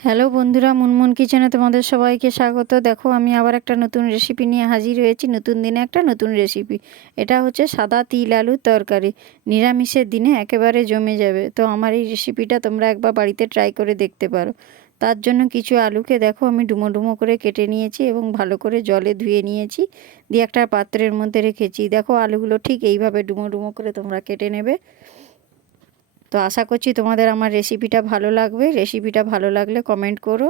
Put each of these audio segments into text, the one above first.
Hello বন্ধুরা, মুনমুন কিচেনে তোমাদের সবাইকে স্বাগত। দেখো, আমি আবার একটা নতুন রেসিপি নিয়ে হাজির হয়েছি। নতুন দিনে একটা নতুন রেসিপি এটা হচ্ছে সাদা তিল আলুর তরকারি। নিরামিষের দিনে একেবারে জমে যাবে। তো আমার এই রেসিপিটা তোমরা একবার বাড়িতে ট্রাই করে দেখতে পারো। তার জন্য কিছু আলুকে দেখো, আমি ডুমো ডুমো করে কেটে নিয়েছি এবং ভালো করে জলে ধুয়ে নিয়েছি। দিয়ে একটা পাত্রের মধ্যে রেখেছি। দেখো, আলুগুলো ঠিক এইভাবে ডুমো ডুমো করে তোমরা কেটে নেবে। তো আশা করছি তোমাদের আমার রেসিপিটা ভালো লাগবে। রেসিপিটা ভালো লাগলে কমেন্ট করো।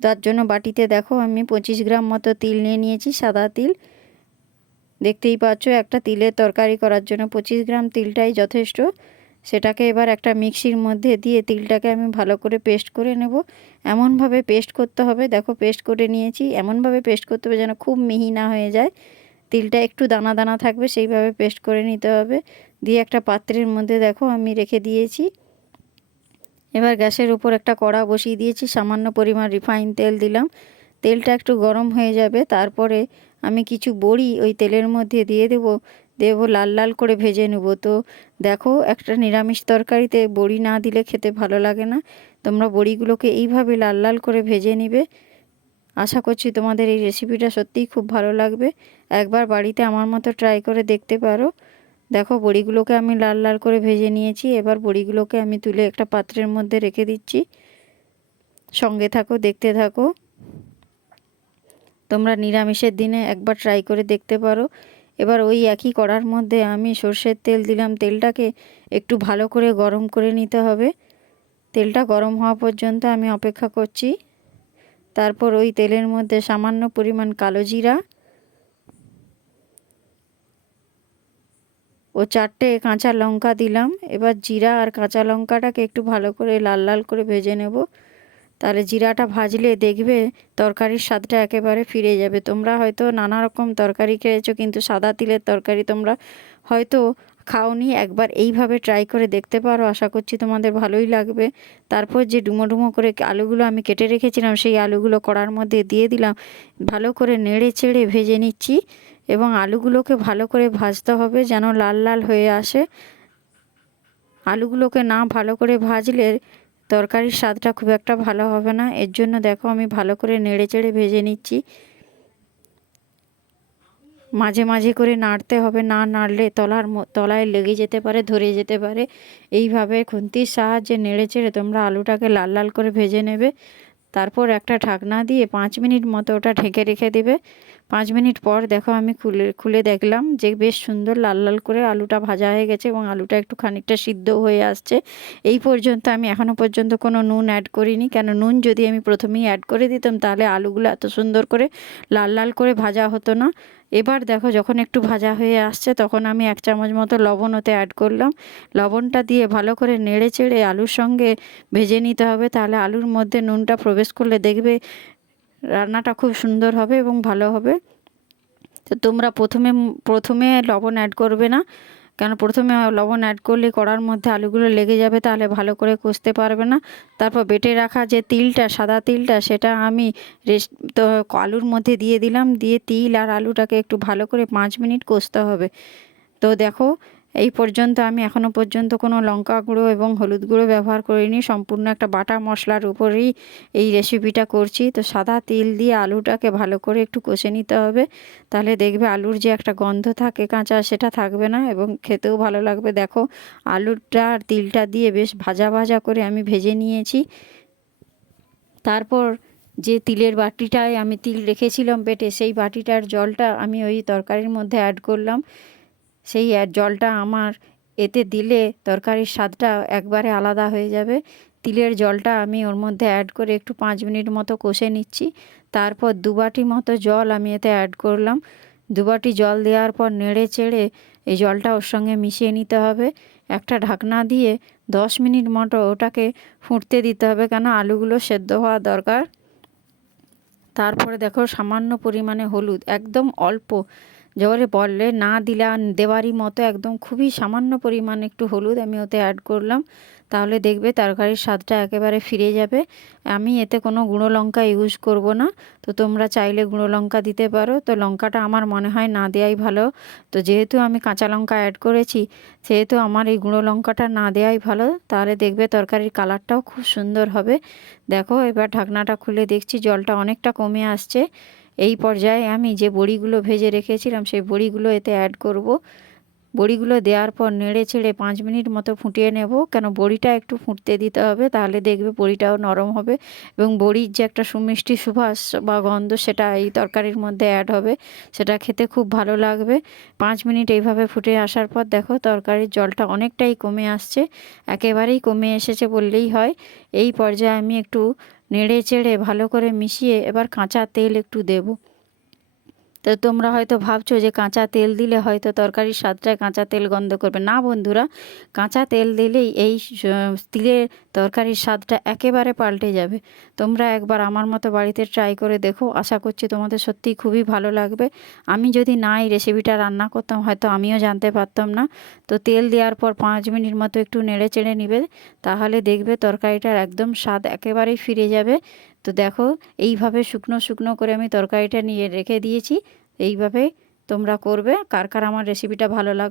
তার জন্য বাটিতে দেখো, আমি পঁচিশ গ্রাম মতো তিল নিয়ে নিয়েছি, সাদা তিল। দেখতেই পাচ্ছ, একটা তিলের তরকারি করার জন্য পঁচিশ গ্রাম তিলটাই যথেষ্ট। সেটাকে এবার একটা মিক্সির মধ্যে দিয়ে তিলটাকে আমি ভালো করে পেস্ট করে নেব। এমনভাবে পেস্ট করতে হবে, দেখো পেস্ট করে নিয়েছি। এমনভাবে পেস্ট করতে হবে যেন খুব মিহি না হয়ে যায়। তিলটা একটু দানা দানা থাকবে, সেইভাবে পেস্ট করে নিতে হবে। দিয়ে একটা পাত্রের মধ্যে দেখো আমি রেখে দিয়েছি। এবার গ্যাসের উপর একটা কড়া বসিয়ে দিয়েছি, সামান্য পরিমাণ রিফাইন তেল দিলাম। তেলটা একটু গরম হয়ে যাবে, তারপরে আমি কিছু বড়ি ওই তেলের মধ্যে দিয়ে দেব। দেব, লাল লাল করে ভেজে নেব। তো দেখো, একটা নিরামিষ তরকারিতে বড়ি না দিলে খেতে ভালো লাগে না। তোমরা বড়িগুলোকে এইভাবে লাল লাল করে ভেজে নিবে। আশা করছি তোমাদের এই রেসিপিটা সত্যিই খুব ভালো লাগবে। একবার বাড়িতে আমার মতো ট্রাই করে দেখতে পারো। দেখো, বড়িগুলোকে আমি লাল লাল করে ভেজে নিয়েছি। এবার বড়িগুলোকে আমি তুলে একটা পাত্রের মধ্যে রেখে দিচ্ছি। সঙ্গে থাকো, দেখতে থাকো। তোমরা নিরামিষের দিনে একবার ট্রাই করে দেখতে পারো। এবার ওই একই কড়ার মধ্যে আমি সর্ষের তেল দিলাম। তেলটাকে একটু ভালো করে গরম করে নিতে হবে। তেলটা গরম হওয়া পর্যন্ত আমি অপেক্ষা করছি। তারপর ওই তেলের মধ্যে সামান্য পরিমাণ কালো জিরা ও চারটে কাঁচা লঙ্কা দিলাম। এবার জিরা আর কাঁচা লঙ্কাটাকে একটু ভালো করে লাল লাল করে ভেজে নেব। তাহলে জিরাটা ভাজলে দেখবে তরকারির স্বাদটা একেবারে ফিরে যাবে। তোমরা হয়তো নানা রকম তরকারি খেয়েছো, কিন্তু সাদা তিলের তরকারি তোমরা হয়তো খাওনি। একবার এইভাবে ট্রাই করে দেখতে পারো। আশা করছি তোমাদের ভালোই লাগবে। তারপর যে ডুমো ডুমো করে আলুগুলো আমি কেটে রেখেছিলাম, সেই আলুগুলো কড়ার মধ্যে দিয়ে দিলাম। ভালো করে নেড়ে চেড়ে ভেজে নিচ্ছি। এবং আলুগুলোকে ভালো করে ভাজতে হবে যেন লাল লাল হয়ে আসে। আলুগুলোকে না ভালো করে ভাজলে তরকারির স্বাদটা খুব একটা ভালো হবে না। এর জন্য দেখো আমি ভালো করে নেড়ে চেড়ে ভেজে নিচ্ছি। মাঝে মাঝে করে নাড়তে হবে। না নাড়লে তলার তলায় লেগে যেতে পারে, ধরে যেতে পারে। এইভাবে খুন্তির সাহায্যে নেড়ে চেড়ে তোমরা আলুটাকে লাল লাল করে ভেজে নেবে। তারপর একটা ঢাকনা দিয়ে পাঁচ মিনিট মতো ওটা ঢেকে রেখে দেবে। পাঁচ মিনিট পর দেখো আমি খুলে খুলে দেখলাম যে বেশ সুন্দর লাল লাল করে আলুটা ভাজা হয়ে গেছে এবং আলুটা একটু খানিকটা সিদ্ধ হয়ে আসছে। এই পর্যন্ত আমি এখনও পর্যন্ত কোনো নুন অ্যাড করিনি। কেন নুন যদি আমি প্রথমেই অ্যাড করে দিতাম তাহলে আলুগুলো এত সুন্দর করে লাল লাল করে ভাজা হতো না। এবার দেখো যখন একটু ভাজা হয়ে আসছে তখন আমি এক চামচ মতো লবণ ওতে অ্যাড করলাম। লবণটা দিয়ে ভালো করে নেড়ে চেড়ে আলুর সঙ্গে ভেজে নিতে হবে। তাহলে আলুর মধ্যে নুনটা প্রবেশ করলে দেখবে রান্নাটা খুব সুন্দর হবে এবং ভালো হবে। তো তোমরা প্রথমে প্রথমে লবণ অ্যাড করবে না। কেন প্রথমে লবণ অ্যাড করলে কড়ার মধ্যে আলুগুলো লেগে যাবে, তাহলে ভালো করে কষতে পারবে না। তারপর বেটে রাখা যে তিলটা, সাদা তিলটা, সেটা আমি রেস্ট তো আলুর মধ্যে দিয়ে দিলাম। দিয়ে তিল আর আলুটাকে একটু ভালো করে পাঁচ মিনিট কষতে হবে। তো দেখো এই পর্যন্ত আমি এখনও পর্যন্ত কোনো লঙ্কা গুঁড়ো এবং হলুদ গুঁড়ো ব্যবহার করিনি। সম্পূর্ণ একটা বাটা মশলার উপরেই এই রেসিপিটা করছি। তো সাদা তিল দিয়ে আলুটাকে ভালো করে একটু কষে নিতে হবে। তাহলে দেখবে আলুর যে একটা গন্ধ থাকে কাঁচা, সেটা থাকবে না এবং খেতেও ভালো লাগবে। দেখো, আলুটা আর তিলটা দিয়ে বেশ ভাজা ভাজা করে আমি ভেজে নিয়েছি। তারপর যে তিলের বাটিটায় আমি তিল রেখেছিলাম পেটে, সেই বাটিটার জলটা আমি ওই তরকারির মধ্যে অ্যাড করলাম। সেই জলটা আমার এতে দিলে তরকারির স্বাদটা একবারে আলাদা হয়ে যাবে। তিলের জলটা আমি ওর মধ্যে অ্যাড করে একটু পাঁচ মিনিট মতো কষে নিচ্ছি। তারপর দুবাটি মতো জল আমি এতে অ্যাড করলাম। দুবাটি জল দেওয়ার পর নেড়ে চেড়ে এই জলটা ওর সঙ্গে মিশিয়ে নিতে হবে। একটা ঢাকনা দিয়ে দশ মিনিট মতো ওটাকে ফুটতে দিতে হবে কেন আলুগুলো সেদ্ধ হওয়া দরকার। তারপরে দেখো সামান্য পরিমাণে হলুদ, একদম অল্প। জোরে বললে, না দিলা দেওয়ারই মতো একদম খুবই সামান্য পরিমাণ একটু হলুদ আমি ওতে অ্যাড করলাম। তাহলে দেখবে তরকারির স্বাদটা একেবারে ফিরে যাবে। আমি এতে কোনো গুঁড়ো লঙ্কা ইউজ করব না। তো তোমরা চাইলে গুঁড়ো লঙ্কা দিতে পারো। তো লঙ্কাটা আমার মনে হয় না দেওয়াই ভালো। তো যেহেতু আমি কাঁচা লঙ্কা অ্যাড করেছি, সেহেতু আমার এই গুঁড়ো লঙ্কাটা না দেওয়াই ভালো। তাহলে দেখবে তরকারির কালারটাও খুব সুন্দর হবে। দেখো এবার ঢাকনাটা খুলে দেখছি, জলটা অনেকটা কমে আসছে। এই পর্যায়ে আমি যে বড়িগুলো ভেজে রেখেছিলাম, সেই বড়িগুলো এতে অ্যাড করব। বড়িগুলো দেওয়ার পর নেড়ে ছেড়ে পাঁচ মিনিট মতো ফুটিয়ে নেব। কেন বড়িটা একটু ফুটতে দিতে হবে, তাহলে দেখবে বড়িটাও নরম হবে এবং বড়ির যে একটা সুমিষ্টি সুবাস বা গন্ধ সেটা এই তরকারির মধ্যে অ্যাড হবে, সেটা খেতে খুব ভালো লাগবে। পাঁচ মিনিট এইভাবে ফুটে আসার পর দেখো তরকারির জলটা অনেকটাই কমে আসছে, একেবারেই কমে এসেছে বললেই হয়। এই পর্যায়ে আমি একটু নেড়ে চেড়ে ভালো করে মিশিয়ে এবার কাঁচা তেল একটু দেবো। তো তোমরা হয়তো ভাবছ যে কাঁচা তেল দিলে হয়তো তরকারির স্বাদটায় কাঁচা তেল গন্ধ করবে। না বন্ধুরা, কাঁচা তেল দিলেই এই তিলের তরকারির স্বাদটা একেবারে পাল্টে যাবে। তোমরা একবার আমার মতো বাড়িতে ট্রাই করে দেখো, আশা করছি তোমাদের সত্যিই খুবই ভালো লাগবে। আমি যদি না এই রেসিপিটা রান্না করতাম, হয়তো আমিও জানতে পারতাম না। তো তেল দেওয়ার পর পাঁচ মিনিট মতো একটু নেড়ে চেড়ে নিবে, তাহলে দেখবে তরকারিটার একদম স্বাদ একেবারেই ফিরে যাবে। তো দেখো, এইভাবে শুকনো শুকনো করে আমি তরকারিটা নিয়ে রেখে দিয়েছি। এইভাবে তোমরা করবে। কার কার আমার রেসিপিটা ভালো লাগল